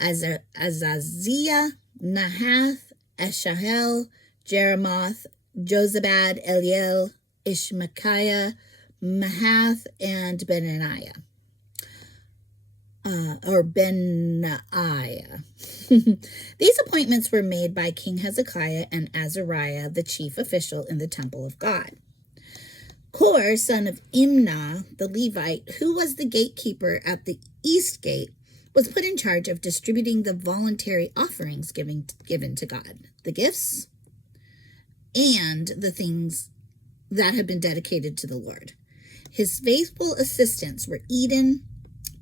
Azaziah, Nahath, Eshahel, Jeremoth, Jozabad, Eliel, Ishmachiah, Mahath, and Benaiah. Benaiah. These appointments were made by King Hezekiah and Azariah, the chief official in the temple of God. Kor, son of Imnah, the Levite, who was the gatekeeper at the east gate, was put in charge of distributing the voluntary offerings given to God, the gifts, and the things that had been dedicated to the Lord. His faithful assistants were Eden,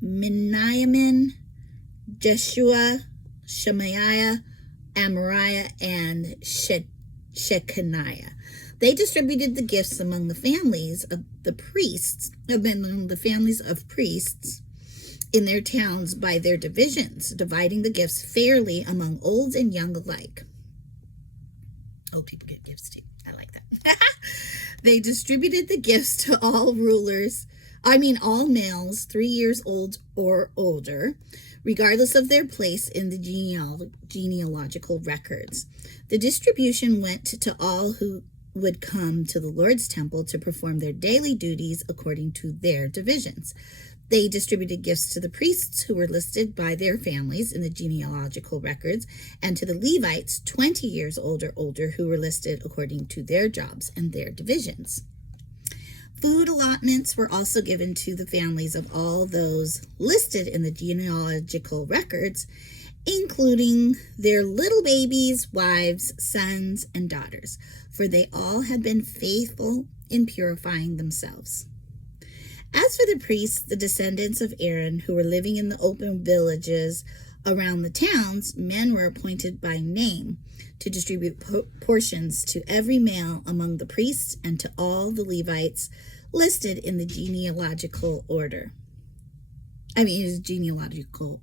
Miniamin, Jeshua, Shemaiah, Amariah, and Shechaniah. They distributed the gifts among the families of priests in their towns by their divisions, dividing the gifts fairly among old and young alike. Old people get gifts too. I like that. They distributed the gifts to all males 3 years old or older, regardless of their place in the genealogical records. The distribution went to all who would come to the Lord's temple to perform their daily duties according to their divisions. They distributed gifts to the priests who were listed by their families in the genealogical records, and to the Levites 20 years old or older who were listed according to their jobs and their divisions. Food allotments were also given to the families of all those listed in the genealogical records, including their little babies, wives, sons, and daughters, for they all had been faithful in purifying themselves. As for the priests, the descendants of Aaron, who were living in the open villages around the towns, men were appointed by name to distribute portions to every male among the priests and to all the Levites listed in the genealogical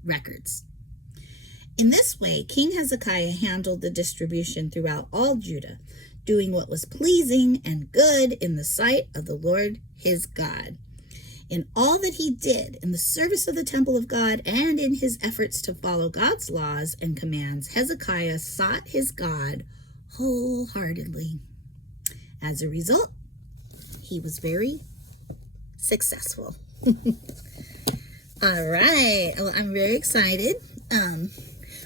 records. In this way, King Hezekiah handled the distribution throughout all Judah, doing what was pleasing and good in the sight of the Lord his God. In all that he did in the service of the temple of God and in his efforts to follow God's laws and commands, Hezekiah sought his God wholeheartedly. As a result, he was very successful. All right. Well, I'm very excited.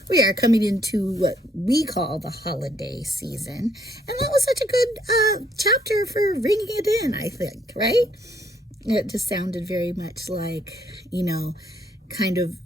We are coming into what we call the holiday season. And that was such a good chapter for bringing it in, I think, right? It just sounded very much like, kind of